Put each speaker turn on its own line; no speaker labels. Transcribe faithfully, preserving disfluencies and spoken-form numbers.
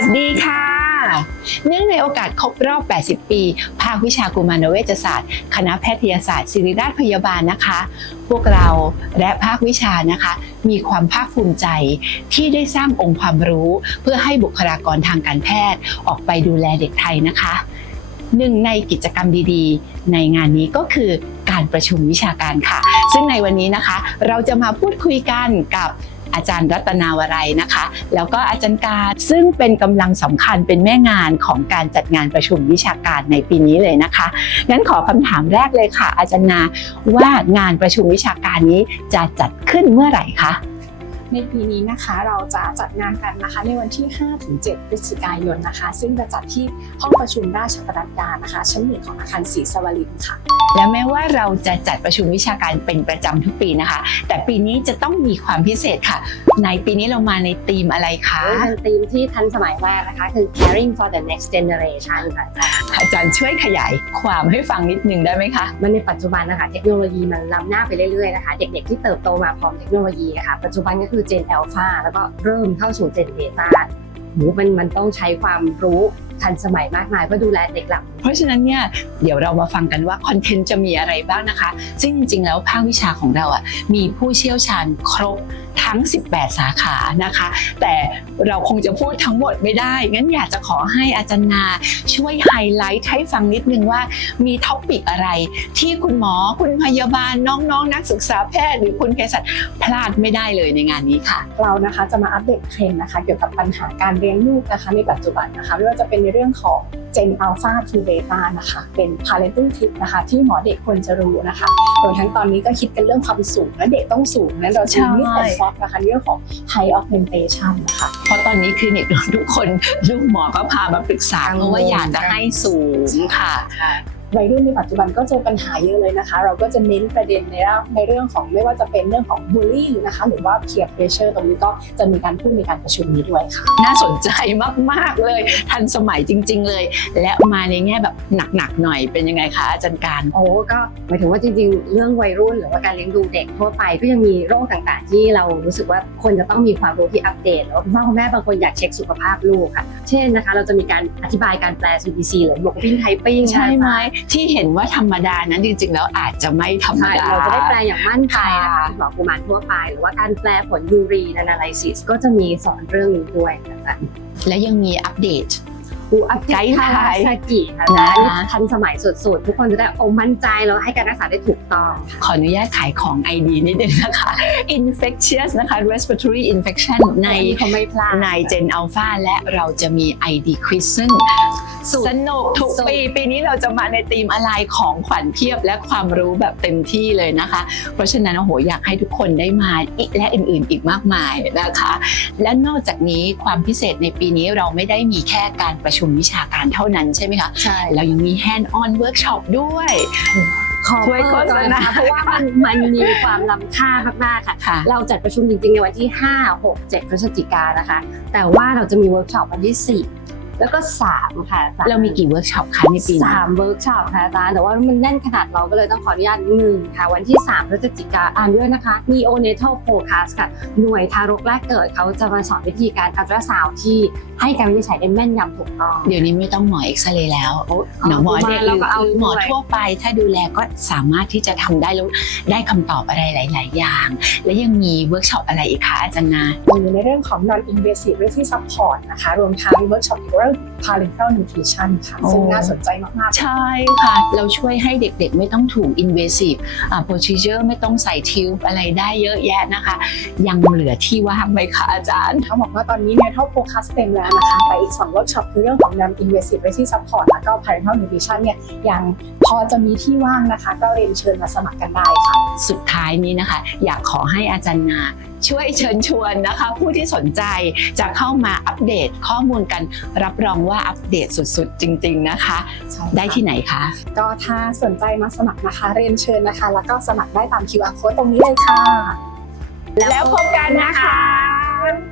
ดีค่ะเนื่องในโอกาสครบรอบ แปดสิบ ปี ภาควิชากุมารเวชศาสตร์คณะแพทยศาสตร์ศิริราชพยาบาลนะคะพวกเราและภาควิชานะคะมีความภาคภูมิใจที่ได้สร้างองค์ความรู้เพื่อให้บุคลากรทางการแพทย์ออกไปดูแลเด็กไทยนะคะหนึ่งในกิจกรรมดีๆในงานนี้ก็คือการประชุมวิชาการค่ะซึ่งในวันนี้นะคะเราจะมาพูดคุยกันกับอาจารย์รัตนาวรัยนะคะแล้วก็อาจารย์การซึ่งเป็นกำลังสำคัญเป็นแม่งานของการจัดงานประชุมวิชาการในปีนี้เลยนะคะงั้นขอคำถามแรกเลยค่ะอาจารย์นาว่างานประชุมวิชาการนี้จะจัดขึ้นเมื่อไหร่คะ
ในปีนี้นะคะเราจะจัดงานกันนะคะในวันที่ ห้าถึงเจ็ด พฤศจิกายนนะคะซึ่งจะจัดที่ห้องประชุมราชภัฏดานะคะชั้นหนึ่งของอาคารศรีสวรินทร์ค่ะ
และแม้ว่าเราจะจัดประชุมวิชาการเป็นประจำทุกปีนะคะแต่ปีนี้จะต้องมีความพิเศษค่ะในปีนี้เรามาในธีมอะไรคะ
เป็นธีมที่ทันสมัยมากนะคะคือ caring for the next generation ค่ะ
อาจารย์ช่วยขยายความให้ฟังนิดนึงได้ไหมคะ
มันในปัจจุบันนะคะเทคโนโลยีมันล้ำหน้าไปเรื่อยๆนะคะเด็กๆที่เติบโตมาพร้อมเทคโนโลยีค่ะปัจจุบันก็คือเจน Alpha แล้วก็เริ่มเข้าสู่เจน Beta โหมันมันต้องใช้ความรู้ทันสมัยมากมายเพื่อดูแลเด็กหลับ
เพราะฉะนั้นเนี่ยเดี๋ยวเรามาฟังกันว่าคอนเทนต์จะมีอะไรบ้างนะคะซึ่งจริงๆแล้วภาควิชาของเราอ่ะมีผู้เชี่ยวชาญครบทั้งสิบแปดสาขานะคะแต่เราคงจะพูดทั้งหมดไม่ได้งั้นอยากจะขอให้อาจารย์นาช่วยไฮไลท์ให้ฟังนิดนึงว่ามีท็อปิกอะไรที่คุณหมอคุณพยาบาลน้องๆ น, นักศึกษาแพทย์หรือคุณเภสัชพลาดไม่ได้เลยในงานนี้ค่ะ
เรานะคะจะมาอัปเดตเทรนด์นะคะเกี่ยวกับปัญหาการเลี้ยงลูกนะคะในปัจจุบันนะคะไม่ว่าจะเป็นในเรื่องของ Gen Alpha to Beta นะคะเป็น Parenting Tip นะคะที่หมอเด็กควรจะรู้นะคะรวมทั้งตอนนี้ก็คิดกันเรื่องความสูงและเด็กต้องสูงนั้นเราจะมีแอนฟอกนะคะเรื่องของ Height Augmentation นะคะ
เพราะตอนนี้คลินิกทุกคนลูกหมอก็พามาปรึกษาเพราะว่าอยากจะให้สูงค่ะ
วัยรุ่นในปัจจุบันก็เจอปัญหาเยอะเลยนะคะเราก็จะเน้นประเด็นในเรื่องในเรื่องของไม่ว่าจะเป็นเรื่องของบูลลี่นะคะหรือว่า peer pressure ตรงนี้ก็จะมีการพูดในการประชุมนี้ด้วยค่ะ
น่าสนใจมากๆเลยทันสมัยจริงๆเลยและมาในแง่แบบหนักๆหน่อยเป็นยังไงคะอาจารย์การ
โอ้ก็หมายถึงว่าจริงๆเรื่องวัยรุ่นหรือว่าการเลี้ยงดูเด็กทั่วไปก็ยังมีโรคต่างๆที่เรารู้สึกว่าคนจะต้องมีความรู้ที่อัปเดตแล้วพ่อแม่บางคนอยากเช็คสุขภาพลูกค่ะเช่นนะคะเราจะมีการอธิบายการแปล ซี บี ซี หรือ Hemoglobin Typing
ใช่ไหมที่เห็นว่าธรรมดานั้นจริงๆแล้วอาจจะไม่ธรรมดา
เราจะได้แปลอย่างมั่นใจนะคะหมอกุมารทั่วไปหรือว่าการแปลผลยูรีน analysis ก็จะมีสอนเรื่องนี้ด้วยนะคะ
และยังมีอัปเดต
อูอัปเดตทางสกิค่ะนะทันสมัยสุดๆทุกคนจะได้โอ้มั่นใจแล้วให้การรักษาได้ถูกต้อง
ขออนุญาตขายของ ไอ ดี นิดนึงนะคะ infectious นะคะ respiratory infection ในใน Gen Alpha และเราจะมี ไอ ดี quiz ซึ่งสนุกทุกปีปีนี้เราจะมาในธีมอะไรของขวัญเพียบและความรู้แบบเต็มที่เลยนะคะเพราะฉะนั้นโอ้โหอยากให้ทุกคนได้มาอีกและอื่นๆอีกมากมายนะคะและนอกจากนี้ความพิเศษในปีนี้เราไม่ได้มีแค่การประชุมวิชาการเท่านั้นใช่ไหมคะ
ใช่
เรายังมี hand on workshop ด้วย
ช่วยโฆษณาเพราะว่ามันมันมีความล้ำค่ามากๆค่ะเราจัดประชุมจริงๆในวันที่ห้า หก เจ็ดพฤศจิกายนนะคะแต่ว่าเราจะมีเวิร์กช็อปวันที่สี่แล้วก็สามค่ะ
เรามีกี่เวิร์กช็อปคะในปีนี้
สามเวิร์กช็อปค่ะอาจารย์แต่ว่ามันแน่นขนาดเราก็เลยต้องขออนุญาตหนึ่งค่ะวันที่สามพฤศจิกายนอ่านด้วยนะคะ Neonatal Forecast ค่ะหน่วยทารกแรกเกิดเขาจะมาสอนวิธีการอัลตราซาวด์ที่ให้การวินิจฉัยได้แม่นยำถูกต้อง
เดี๋ยวนี้ไม่ต้องหมอเอ็กซเรย์แล้วหมอเด็กหรือหมอทั่วไปถ้าดูแลก็สามารถที่จะทำได้แล้วได้คำตอบอะไรหลายๆอย่างและยังมีเวิร์กช็อปอะไรอีกคะอาจารย์นา
มีในเรื่องของ non invasive respiratory support นะคะรวมทั้งเวิร์กช็อปเกี่ยวกับ parental nutrition ค่ะซึ่งน่าสนใจมากๆ
ใช่ค่ะเราช่วยให้เด็กๆไม่ต้องถูก invasive procedure ไม่ต้องใส่ทิวบ์อะไรได้เยอะแยะนะคะยังเหลือที่ว่างไหมคะอาจารย์
เขาบอกว่าตอนนี้เนี่ยเท่าโฟกัสเต็มแล้วนะคะแต่อีกสองเวิร์กช็อปคือเรื่องของ non invasive respiratory support แล้วก็ parental nutrition เนี่ยยังพอจะมีที่ว่างนะคะก็เรียนเชิญมาสมัครกันได้ค่ะ
สุดท้ายนี้นะคะอยากขอให้อาจารย์นาช่วยเชิญชวนนะคะผู้ที่สนใจจะเข้ามาอัปเดตข้อมูลกันรับรองว่าอัปเดตสุดๆจริงๆนะคะได้ที่ไหนคะ
ก็ถ้าสนใจมาสมัครนะคะเรียนเชิญนะคะแล้วก็สมัครได้ตาม คิว อาร์ Code ตรงนี้เลยค่ะ
แล้วพบกันนะคะ